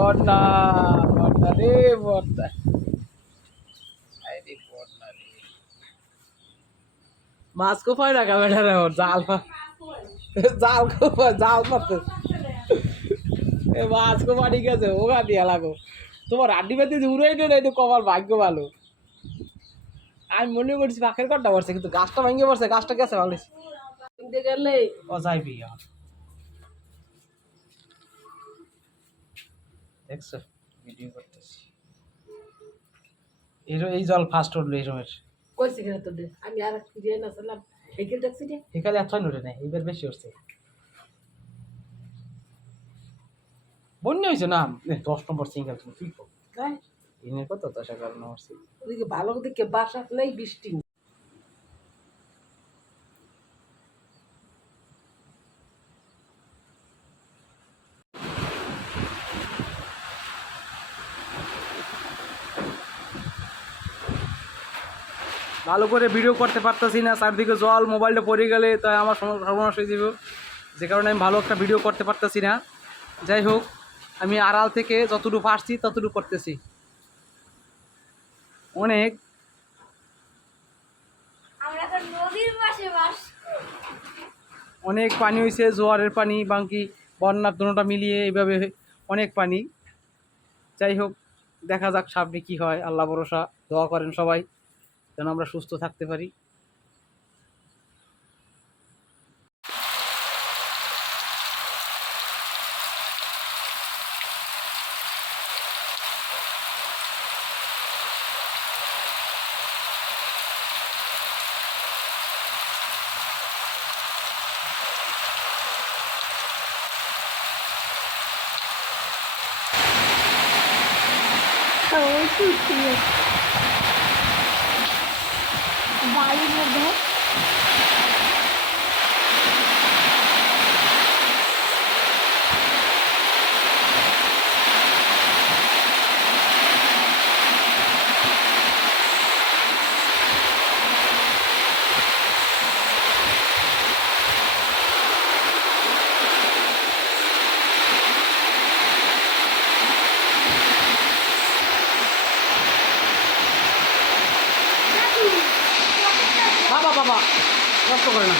বন্যা বন্যা রে আরে রে মাছ কোপায় না ক্যামেরা রে জাল জাল কোপায় জাল মারতে। এ মাছ কোপা ঠিক আছে ওগা দিয়া লাগো। তোমার আড্ডি বেঁধে উড়াই নেই একটু কমার ভাগ্য ভালো। আমি মনে করছি পাখের কটটা পড়ছে কিন্তু গাছটা ভেঙে পড়ছে গাছটা গেছে ভালো গেলে ও যাইবি দেখছ? ভিডিও করতেছি। এর এই জল ফার্স্ট উঠল এই রুমের। কইছে কিনা তোদের? আমি আর ফিরিয়ে না চালাম এখানে দেখছি রে এখানে এত উঠে নেই এবার বেশি উঠছে। বন্যা হয়েছে না? দশ নম্বর সিঙ্গেল তুমি কি করো? কত দশ নম্বর ওদিকে ভালো দিকে বাসা নেই বৃষ্টি। ভালো করে ভিডিও করতে পারতেছি না চারদিকে জল মোবাইলটা পড়ে গেলে তাই আমার সর্বনাশ হয়ে যাবে। যে কারণে আমি ভালো একটা ভিডিও করতে পারতেছি না। যাই হোক আমি আড়াল থেকে যতটুকু পারছি ততটুকু করতেছি। অনেক। অনেক পানি হয়েছে জোয়ারের পানি বাঙ্কি বন্যার দুটোটা মিলিয়ে এইভাবে অনেক পানি। যাই হোক দেখা যাক সামনে কী হয় আল্লাহ ভরসা দোয়া করেন সবাই। যেন আমরা সুস্থ থাকতে পারি। বাড়ির মধ্যে বাবা বাবা কষ্ট করে না